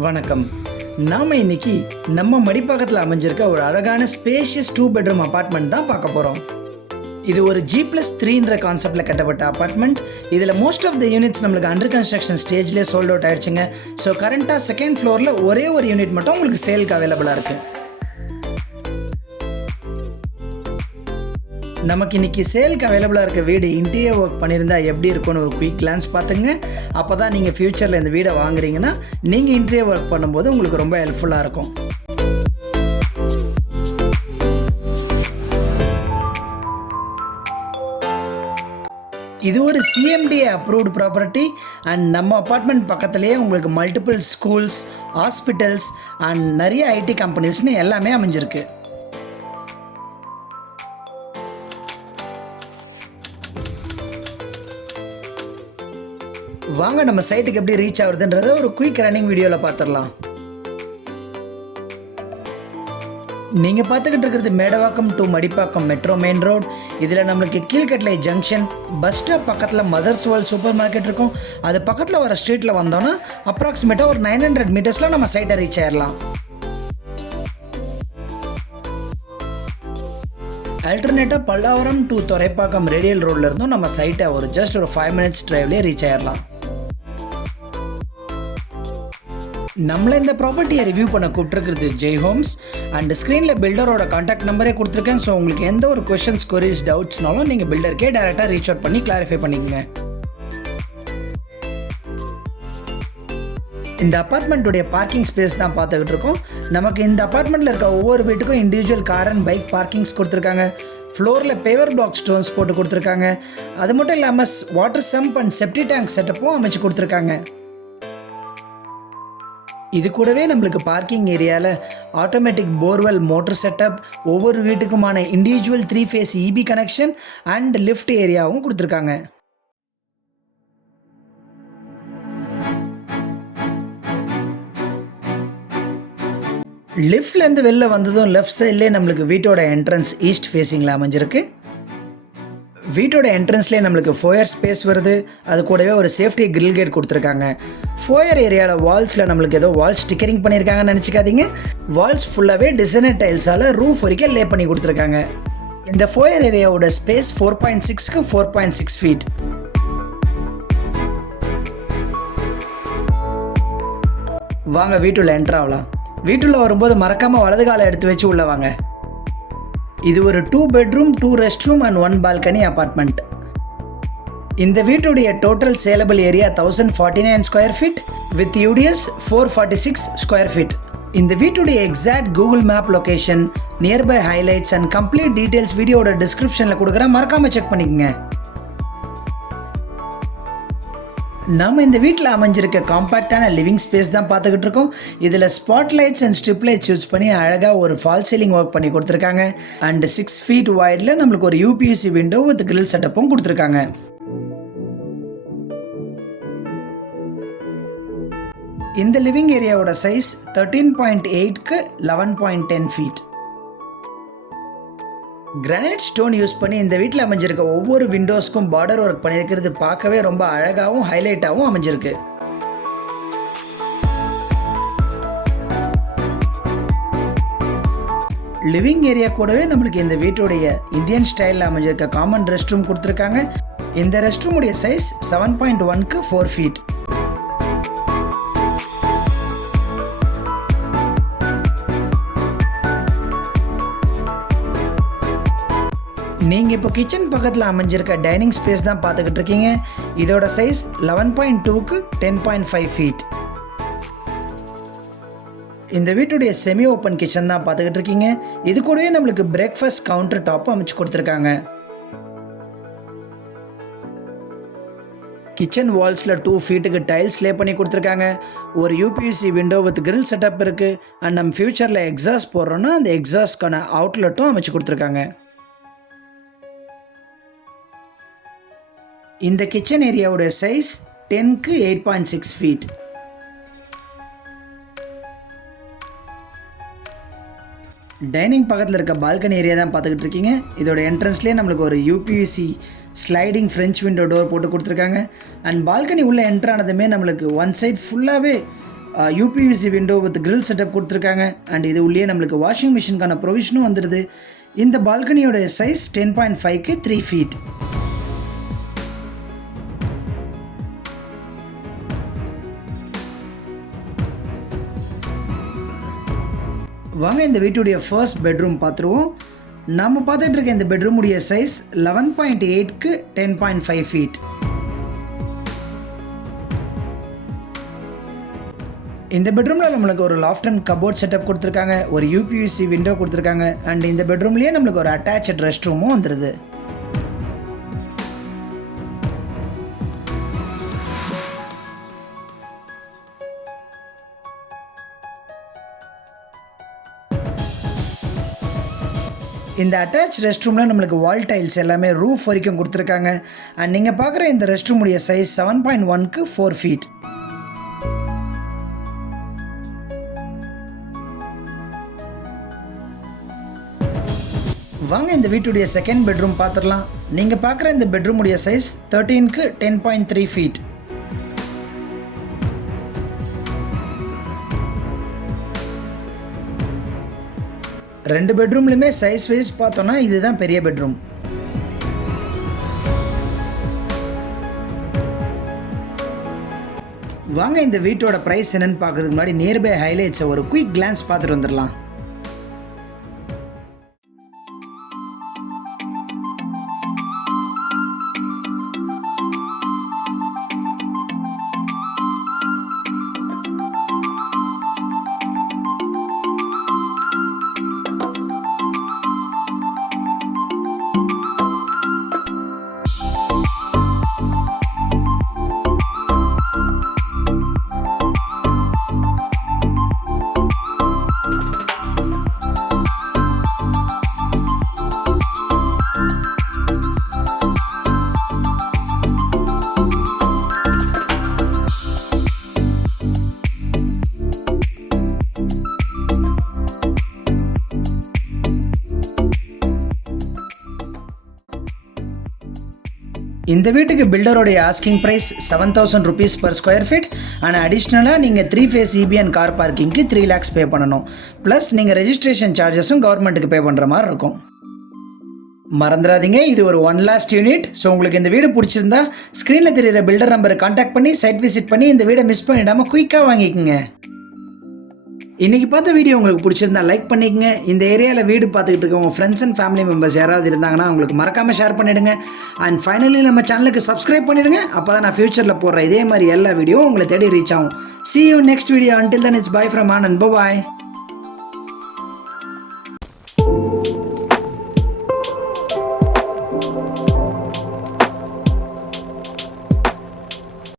வணக்கம். நாம் இன்னைக்கு நம்ம மடிப்பாக்கத்தில் அமைஞ்சிருக்க ஒரு அழகான ஸ்பேஷியஸ் 2 பெட்ரூம் அப்பார்ட்மெண்ட் தான் பார்க்க போகிறோம். இது ஒரு G+3ன்ற கான்செப்டில் கட்டப்பட்ட அப்பார்ட்மெண்ட். இதில் மோஸ்ட் ஆஃப் த யூனிட்ஸ் நம்மளுக்கு அண்டர் கன்ஸ்ட்ரக்ஷன் ஸ்டேஜ்லேயே சோல்ட் அவுட் ஆயிடுச்சுங்க. ஸோ கரண்ட்டாக செகண்ட் ஃப்ளோரில் ஒரே ஒரு யூனிட் மட்டும் உங்களுக்கு சேலுக்கு அவைலபிளாக இருக்குது. நமக்கு இன்றைக்கி சேலுக்கு அவைலபிளாக இருக்க வீடு இன்டீரியர் ஒர்க் பண்ணியிருந்தா எப்படி இருக்கும்னு ஒரு குயிக் கிளான்ஸ் பார்த்துங்க. அப்போ தான் நீங்கள் ஃப்யூச்சரில் இந்த வீடை வாங்குறீங்கன்னா நீங்கள் இன்டீரியர் ஒர்க் பண்ணும்போது உங்களுக்கு ரொம்ப ஹெல்ப்ஃபுல்லாக இருக்கும். இது ஒரு CMDA அப்ரூவ்டு ப்ராப்பர்ட்டி அண்ட் நம்ம அப்பார்ட்மெண்ட் பக்கத்துலேயே உங்களுக்கு மல்டிபிள் ஸ்கூல்ஸ், ஹாஸ்பிட்டல்ஸ் அண்ட் நிறைய IT கம்பெனிஸ்னு எல்லாமே அமைஞ்சிருக்கு. வாங்க நம்ம சைட்டுக்கு எப்படி ரீச் ஆகுதுன்றத ஒரு குயிக் ரன்னிங் வீடியோவில் பார்த்துடலாம். நீங்கள் பார்த்துக்கிட்டு இருக்கிறது Medavakkam to Madipakkam metro main road. இதில் நம்மளுக்கு கீழ்கட்டளை ஜங்ஷன் பஸ் ஸ்டாப் பக்கத்தில் மதர்ஸ் வேர்ல்ட் சூப்பர் மார்க்கெட் இருக்கும். அது பக்கத்தில் வர ஸ்ட்ரீட்டில் வந்தோன்னா அப்ராக்சிமேட்டாக ஒரு 900 மீட்டர்ஸில் நம்ம சைட்டை ரீச் ஆயிடலாம். ஆல்டர்னேட்டாக பல்லாவரம் டு துறைப்பாக்கம் ரேடியல் ரோடில் இருந்தும் நம்ம சைட்டை ஒரு 5 மினிட்ஸ் டிரைவ்லேயே ரீச் ஆயிடலாம். நம்மளை இந்த ப்ராப்பர்ட்டியை ரிவ்யூ பண்ண கூப்பிட்டுருக்கிறது ஜெய் ஹோம்ஸ் அண்ட் ஸ்க்ரீனில் பில்டரோட கான்டாக்ட் நம்பரே கொடுத்துருக்கேன். ஸோ உங்களுக்கு எந்த ஒரு கொஷின்ஸ், கொரிஸ், டவுட்ஸ்னாலும் நீங்கள் பில்டருக்கே டேரெக்டாக ரீச் அவுட் பண்ணி கிளாரிஃபை பண்ணிக்கங்க. இந்த அப்பார்ட்மெண்ட்டுடைய பார்க்கிங் ஸ்பேஸ் தான் பார்த்துக்கிட்டு இருக்கோம். நமக்கு இந்த அப்பார்ட்மெண்ட்டில் இருக்க ஒவ்வொரு வீட்டுக்கும் individual car and bike parkings கொடுத்துருக்காங்க. ஃப்ளோரில் பேவர் பிளாக் ஸ்டோன்ஸ் போட்டு கொடுத்துருக்காங்க. அது மட்டும் இல்லாமல் water sump and septic tank செட்டப்பும் அமைச்சு கொடுத்துருக்காங்க. இது கூடவே நம்மளுக்கு பார்க்கிங் ஏரியாவில் ஆட்டோமேட்டிக் போர்வெல் மோட்டர் செட்டப், ஒவ்வொரு வீட்டுக்குமான individual 3 phase EB connection and lift ஏரியாவும் கொடுத்துருக்காங்க. லிஃப்ட்லேருந்து வெளில வந்ததும் லெஃப்ட் சைட்லேயே நம்மளுக்கு வீட்டோட என்ட்ரன்ஸ் ஈஸ்ட் ஃபேஸிங்கில் அமைஞ்சிருக்கு. வீட்டோட என்ட்ரன்ஸ்லேயே நம்மளுக்கு ஃபோயர் ஸ்பேஸ் வருது. அது கூடவே ஒரு சேஃப்டி கிரில் கேட் கொடுத்துருக்காங்க. ஃபோயர் ஏரியாவில் வால்ஸில் நம்மளுக்கு ஏதோ வால் ஸ்டிக்கரிங் பண்ணியிருக்காங்கன்னு நினச்சிக்காதீங்க. வால்ஸ் ஃபுல்லாகவே டிசைனர் டைல்ஸால் ரூஃப் வரைக்கும் லே பண்ணி கொடுத்துருக்காங்க. இந்த ஃபோயர் ஏரியாவோட ஸ்பேஸ் 4.6க்கு 4.6 ஃபீட். வாங்க வீட்டுள்ள என்ட்ரு ஆகலாம். வீட்டுள்ள வரும்போது மறக்காமல் வலது காலை எடுத்து வச்சு உள்ளே வாங்க. இது ஒரு 2 bedroom 2 rest room and 1 balcony apartment. இந்த வீட்டுடைய total saleable area 1049 square feet with UDS 446 square feet. இந்த வீட்டுடைய exact Google map location, nearby highlights and complete details வீடியோட டிஸ்கிரிப்ஷனில் கொடுக்குறேன், மறக்காமல் செக் பண்ணிக்கோங்க. நாம் இந்த வீட்டில் அமைஞ்சிருக்க காம்பேக்டான லிவிங் ஸ்பேஸ் தான் பார்த்துக்கிட்டு இருக்கோம். இதில் spot lights and strip lights use பண்ணி அழகாக ஒரு ஃபால் சீலிங் ஒர்க் பண்ணி கொடுத்துருக்காங்க. அண்ட் 6 ஃபீட் வைடில் நம்மளுக்கு ஒரு UPVC விண்டோ வித் கிரில் செட்டப்பும் கொடுத்துருக்காங்க. இந்த லிவிங் ஏரியாவோட சைஸ் 13.8க்கு 11.10 ஃபீட். கிரானைட் ஸ்டோன் யூஸ் பண்ணி இந்த வீட்டில் அமைஞ்சிருக்க ஒவ்வொரு விண்டோஸ்க்கும் பார்டர் ஒர்க் பண்ணியிருக்கிறது பார்க்கவே ரொம்ப அழகாகவும் ஹைலைட்டாகவும் அமைஞ்சிருக்கு. லிவிங் ஏரியா கூடவே நம்மளுக்கு இந்த வீட்டுடைய இந்தியன் ஸ்டைலில் அமைஞ்சிருக்க காமன் ரெஸ்ட் ரூம் கொடுத்துருக்காங்க. இந்த ரெஸ்ட் ரூமுடைய சைஸ் 7.1க்கு 4 ஃபீட். நீங்கள் இப்போ கிச்சன் பக்கத்தில் அமைஞ்சிருக்க டைனிங் ஸ்பேஸ் தான் பார்த்துக்கிட்டு இருக்கீங்க. இதோட சைஸ் 11.2க்கு 10.5 ஃபீட். இந்த வீட்டுடைய செமி ஓப்பன் கிச்சன் தான் பார்த்துக்கிட்டு இருக்கீங்க. இது கூடவே நம்மளுக்கு பிரேக்ஃபாஸ்ட் கவுண்டர் டாப் அமைச்சு கொடுத்துருக்காங்க. கிச்சன் வால்ஸில் 2 ஃபீட்டுக்கு டைல்ஸ் லே பண்ணி கொடுத்துருக்காங்க. ஒரு UPVC window with grill setup இருக்குது. அண்ட் நம்ம ஃப்யூச்சரில் எக்ஸாஸ்ட் போடுறோன்னா அந்த எக்ஸாஸ்ட்கான அவுட்லெட்டும் அமைச்சு கொடுத்துருக்காங்க. இந்த கிச்சன் ஏரியாவோட சைஸ் 10க்கு 8.6 ஃபீட். டைனிங் பக்கத்தில் இருக்க பால்கனி ஏரியா தான் பார்த்துக்கிட்டு இருக்கீங்க. இதோட என்ட்ரன்ஸ்லேயே நம்மளுக்கு ஒரு UPVC sliding French window door போட்டு கொடுத்துருக்காங்க. அண்ட் பால்கனி உள்ளே என்ட்ரானதுமே நம்மளுக்கு ஒன் சைட் ஃபுல்லாகவே UPVC window with grill setup கொடுத்துருக்காங்க. அண்ட் இது உள்ளே நம்மளுக்கு வாஷிங் மிஷினுக்கான ப்ரொவிஷனும் வந்துடுது. இந்த பால்கனியோட சைஸ் 10.5க்கு 3 feet. வாங்க இந்த வீட்டுடைய ஃபர்ஸ்ட் பெட்ரூம் பார்த்துருவோம். நம்ம பார்த்துட்டு இருக்க இந்த பெட்ரூமுடைய சைஸ் 11.8க்கு 10.5 feet. இந்த பெட்ரூமில் நம்மளுக்கு ஒரு லாஃப்ட் அண்ட் கபோர்ட் செட்டப் கொடுத்துருக்காங்க, ஒரு யூபிவிசி விண்டோ கொடுத்துருக்காங்க. அண்ட் இந்த பெட்ரூம்லேயே நம்மளுக்கு ஒரு அட்டாச்ட் ரெஸ்ட் ரூமும் வந்துடுது. இந்த அட்டாச் ரெஸ்ட் ரூமில் நம்மளுக்கு வால் டைல்ஸ் எல்லாமே ரூஃப் வரைக்கும் கொடுத்துருக்காங்க. அண்ட் நீங்கள் பார்க்குற இந்த ரெஸ்ட் ரூமுடைய சைஸ் 7.1க்கு 4 feet. வாங்க இந்த வீட்டுடைய செகண்ட் பெட்ரூம் பார்த்துடலாம். நீங்கள் பார்க்குற இந்த பெட்ரூமுடைய சைஸ் 13க்கு 10.3 feet. ரெண்டு பெட்ரூம்லையுமே சைஸ் வைஸ் பார்த்தோன்னா இதுதான் பெரிய பெட்ரூம். வாங்க இந்த வீட்டோட ப்ரைஸ் என்னன்னு பார்க்கறதுக்கு முன்னாடி நியர்பை ஹைலைட்ஸை ஒரு குயிக் கிளான்ஸ் பார்த்துட்டு வந்துடலாம். இந்த வீட்டுக்கு பில்டரோடைய asking price 7,000 rupees per square feet. ஆனால் அடிஷ்னலாக நீங்கள் 3 phase EB அண்ட் கார் பார்க்கிங்க்கு 3 lakhs பே பண்ணணும். ப்ளஸ் நீங்கள் ரெஜிஸ்ட்ரேஷன் சார்ஜஸும் கவர்மெண்ட்டுக்கு பே பண்ணுற மாதிரி இருக்கும். மறந்துடாதீங்க, இது ஒரு 1 last யூனிட். ஸோ உங்களுக்கு இந்த வீடு பிடிச்சிருந்தா ஸ்க்ரீனில் தெரியிற பில்டர் நம்பரை கான்டாக்ட் பண்ணி சைட் விசிட் பண்ணி இந்த வீடை மிஸ் பண்ணிடாமல் குயிக்காக வாங்கிக்கோங்க. இன்றைக்கி பார்த்த வீடியோ உங்களுக்கு பிடிச்சிருந்தா லைக் பண்ணிக்கங்க. இந்த ஏரியாவில் வீடு பார்த்துக்கிட்டு இருக்க உங்கள் ஃப்ரெண்ட்ஸ் அண்ட் ஃபேமிலி மெம்பர்ஸ் யாராவது இருந்தாங்கன்னா அவங்களுக்கு மறக்காமல் ஷேர் பண்ணிவிடுங்க. அண்ட் ஃபைனலி நம்ம சேனலுக்கு சப்ஸ்கிரைப் பண்ணிவிடுங்க. அப்போ தான் நான் ஃப்யூச்சரில் போடுற இதே மாதிரி எல்லா வீடியோவும் உங்களை தேடி ரீச் ஆகும். See you next video. Until then, it's bye from Anand. Bye-bye.